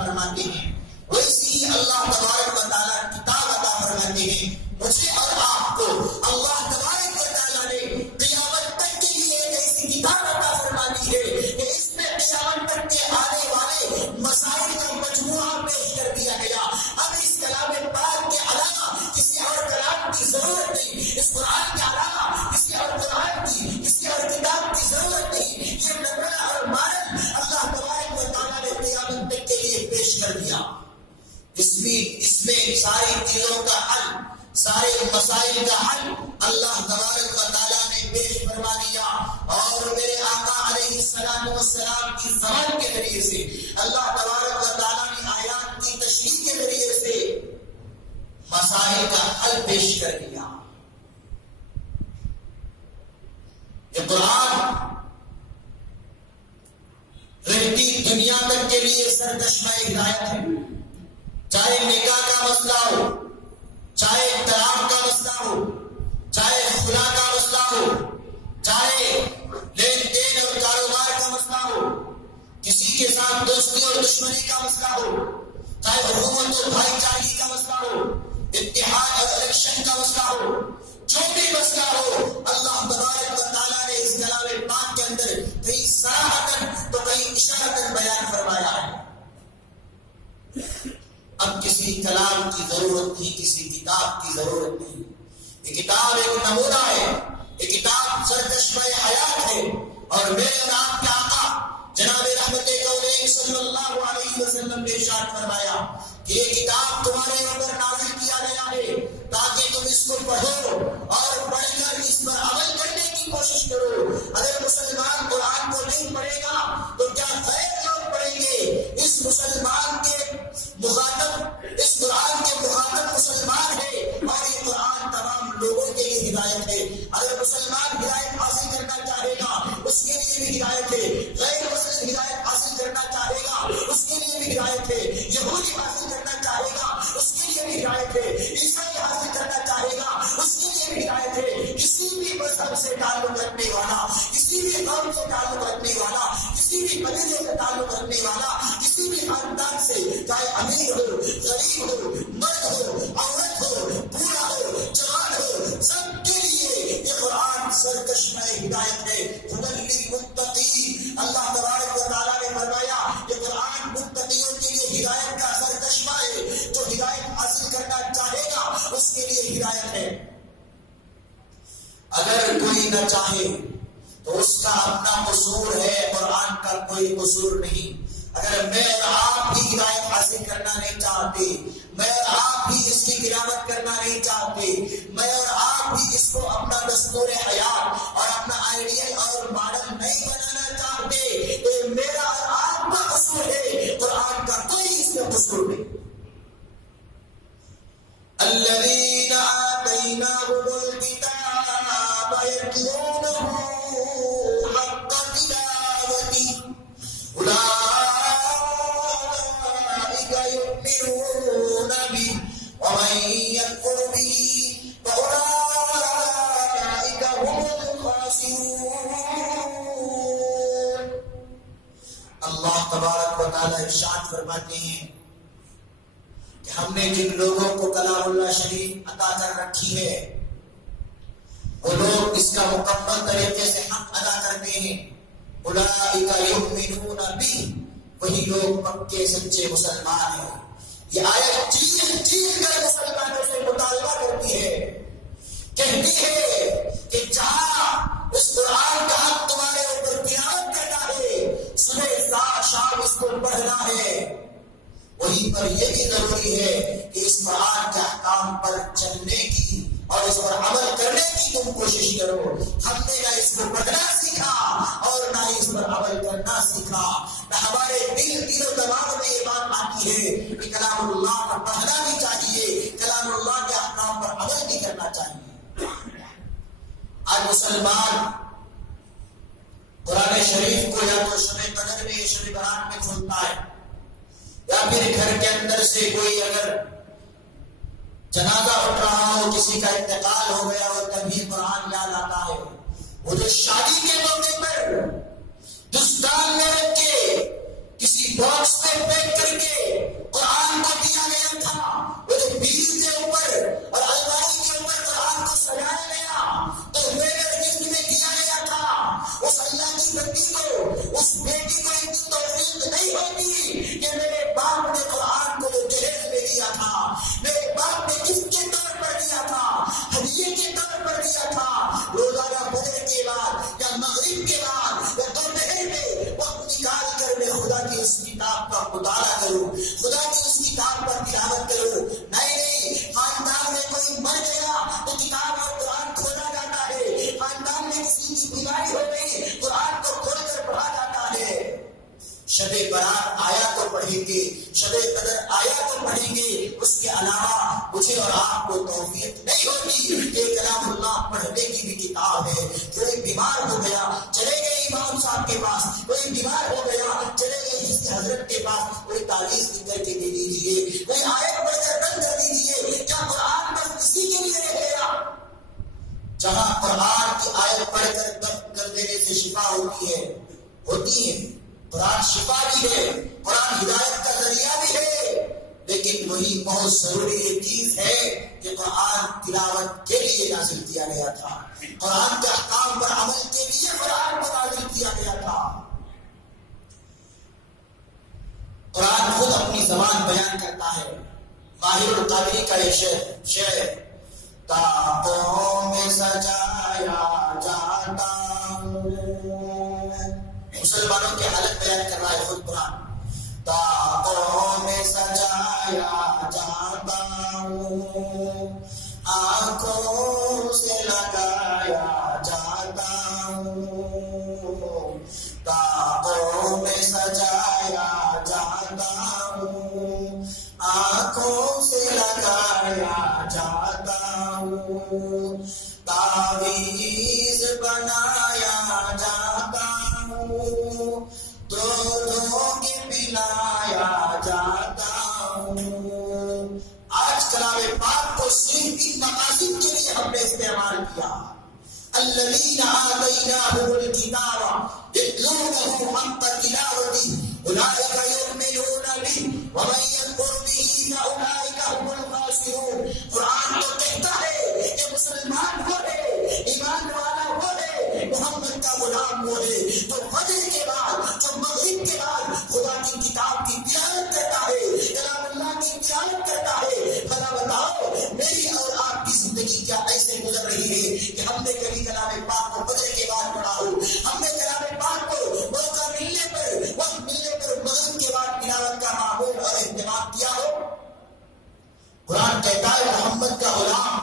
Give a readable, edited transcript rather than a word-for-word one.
فرماتے ہیں ویسی ہی اللہ تبارک و تعالیٰ کتاب عطا فرماتے ہیں مجھے اور آپ کو اللہ تبارک و تعالیٰ نے قیامت تک کے لیے ایک ایسی کتاب عطا فرماتی ہے کہ اس میں قیامت تک کے آنے والے مسائل کا مجموعہ پیش کر دیا گیا. اب اس کلام پاک کے علاوہ کسی اور کلام کی ضرورت نہیں, اس قرآن کے علاوہ کسی اور قرآن کی کسی اور کتاب کی ضرورت نہیں. یہ نظر اور مانن اللہ تبارک و تعالیٰ نے قیامت تک کے لیے پیش کر دیا. اس میں ساری چیزوں کا حل, سارے مسائل کا حل اللہ تبارک و تعالیٰ نے پیش فرما دیا. اور میرے آقا علیہ السلام والسلام کی زبان کے ذریعے سے اللہ تبارک و تعالیٰ نے آیات کی تشریح کے ذریعے سے مسائل کا حل پیش کر دیا. یہ قرآن رہتی دنیا تک کے لیے سرچشمہ ہدایت ہے. چاہے نکاح کا مسئلہ ہو, چاہے طلاق کا مسئلہ ہو, چاہے خلا کا مسئلہ ہو, چاہے لین دین اور کاروبار کا مسئلہ ہو, کسی کے ساتھ دوستی اور دشمنی کا مسئلہ ہو, چاہے حکومت اور بھائی چارگی کا مسئلہ ہو, اتحاد اور الیکشن کا مسئلہ ہو, جو بھی مسئلہ ہو اللہ تبارک و تعالیٰ نے اس کلام پاک کے اندر کہیں صراحتاً تو کہیں اشارتاً بیان فرمایا ہے. اب کسی کلام کی ضرورت نہیں, کسی کتاب کی ضرورت نہیں. یہ کتاب ایک نمونہ ہے, یہ کتاب سرچشمہ حیات ہے. اور میرے اور آپ کے آقا جناب رحمت کونین صلی اللہ علیہ وسلم نے ارشاد فرمایا کہ یہ کتاب تمہارے اوپر نازل کیا گیا ہے تاکہ تم اس کو پڑھو اور پڑھ کر اس پر عمل کرنے کی کوشش کرو. اگر مسلمان قرآن کو نہیں پڑھے گا تو کیا غیر لوگ پڑھیں گے؟ اس مسلمان کے مخاطب, اس قرآن کے مخاطب مسلمان ہے اور یہ قرآن تمام لوگوں کے لیے ہدایت ہے. اگر مسلمان ہدایت حاصل کرنا چاہے گا اس کے لیے بھی ہدایت ہے, غیر مسلم ہدایت حاصل کرنا چاہے گا اس کے لیے بھی ہدایت ہے, یہودی حاصل کرنا چاہے گا اس کے لیے بھی ہدایت ہے, عیسائی حاصل کرنا چاہے گا اس کے لیے بھی ہدایت ہے. کسی بھی مذہب سے تعلق رکھنے والا, کسی بھی قوم سے تعلق رکھنے والا, کسی بھی قبیلے سے تعلق رکھنے والا, کسی بھی خاندان سے, چاہے امیر ہو, غریب ہو, مرد ہو, عورت ہو, بوڑھا ہو, جوان ہو, سب کے لیے یہ قرآن سرچشمہ ہدایت ہے. ہدی للمتقین, اللہ تبارک و تعالیٰ نے فرمایا یہ قرآن متقیوں کے لیے ہدایت کا سرچشمہ ہے. جو ہدایت حاصل کرنا چاہے گا اس کے لیے ہدایت ہے. اگر کوئی نہ چاہے تو اس کا اپنا قصور ہے, قرآن کا کوئی قصور نہیں. اگر میں اور آپ بھی ہدایت حاصل کرنا نہیں چاہتے, میں اور آپ بھی اس کی تلاوت کرنا نہیں چاہتے, میں اور آپ بھی اس کو اپنا دستور حیات اور اپنا آئیڈیل اور ماڈل نہیں بنانا چاہتے, تو میرا اور آپ کا قصور ہے, قرآن کا کوئی اس میں قصور نہیں. الذین آتیناہم الکتاب یتلونہ حق تلاوتہ اولئک یؤمنون بہ ومن یکفر بہ فاولئک هم الخاسرون. اللہ تبارک و تعالی ارشاد فرماتے ہیں کہ ہم نے جن لوگوں کو کلام اللہ شریف عطا کر رکھی ہے وہ لوگ اس کا مکمل طریقے سے حق ادا کرتے ہیں. اولئک یؤمنون بہ, وہی لوگ پکے سچے مسلمان ہیں. یہ آیت چیخ کر مسلمانوں سے مطالبہ کرتی ہے, کہتی ہے کہ جہاں اس قرآن کا حق تمہارے اوپر تلاوت کرنا ہے, صبح شام اس کو پڑھنا ہے, وہیں پر یہ بھی ضروری ہے کہ اس قرآن کے احکام پر چلنے کی اور اس پر عمل کرنے کی تم کوشش کرو. ہم نے نہ اس کو پڑھنا سیکھا اور نہ اس پر عمل کرنا سیکھا, نہ ہمارے دل و دماغ میں یہ بات آتی ہے کہ کلام اللہ پر پڑھنا بھی چاہیے, کلام اللہ کے احکام پر عمل بھی کرنا چاہیے. آج مسلمان قرآن شریف کو یا تو شب قدر میں, شب برات میں کھولتا ہے, یا پھر گھر کے اندر سے کوئی اگر جنازہ اٹھ رہا ہو, کسی کا انتقال ہو گیا ہو, تبھی قرآن یاد آتا ہے. وہ جو شادی کے موقع پر دستان میں رکھ کے کسی باکس میں پیک کر کے پڑھیں گے، شب قدر آیا تو پڑھیں گے، اس کے علاوہ مجھے اور آپ کو توفیق نہیں ہوتی کہ کلام اللہ پڑھنے کی بھی کتاب ہے۔ کوئی بیمار ہو گیا چلے گئے امام صاحب کے پاس، کوئی بیمار ہو گیا چلے گئے جس کے حضرت کے پاس، کوئی تعویذ لکھ کر کے دے دیجیے، کوئی آیت پڑھ کر بند کر دیجیے۔ کیا قرآن بس اسی کے لیے رہ گیا؟ جہاں قرآن کی آیت پڑھ کر دفن کر دینے سے شفا ہوتی ہے، قرآن شفا بھی ہے، قرآن ہدایت کا ذریعہ بھی ہے، لیکن وہی بہت ضروری ایک چیز ہے کہ قرآن تلاوت کے لیے نازل کیا گیا تھا، قرآن کے احکام پر عمل کے لیے قرآن کو نازل کیا گیا تھا۔ قرآن خود اپنی زبان بیان کرتا ہے۔ ماہر القادری کا یہ شعر تاقوں میں سجایا جاتا ہوں، مسلمانوں کی حالت بیان کر رہا ہے خود قرآن۔ تاقوں میں سجایا جاتا ہوں، آنکھوں سے لگایا جاتا ہوں، تاقوں میں سجایا جاتا ہوں، آنکھوں سے لگایا جاتا ہوں، تعویذ بنایا جاتا ہوں، دودھوں کے پلایا جاتا ہوں۔ آج کلام پاک کو صرف ان مقاصد کے لیے ہم نے استعمال کیا۔ الذین آتیناہم الکتاب یتلونہ حق تلاوتہ اولئک یؤمنون بہ ومن یکفر بہ فاولئک هم الخاسرون۔ قرآن تو کہتا ہے کہ مسلمان وہ ہے، ایمان والا وہ ہے، محمد کا غلام وہ ہے تو فجر کے بعد، جب مغرب کے بعد خدا کی کتاب کی تلاوت کرتا ہے، کلام اللہ کی تلاوت کرتا ہے۔ بھلا بتاؤ میری اور آپ کی زندگی کیا ایسے گزر رہی ہے کہ ہم نے کبھی کلام پاک کو فجر کے بعد پڑھا ہو؟ ہم نے کلام پاک کو موقع ملنے پر، وقت ملنے پر مغرب کے بعد تلاوت کا معمول اور اہتمام کیا ہو؟ قرآن کہتا ہے محمد کا غلام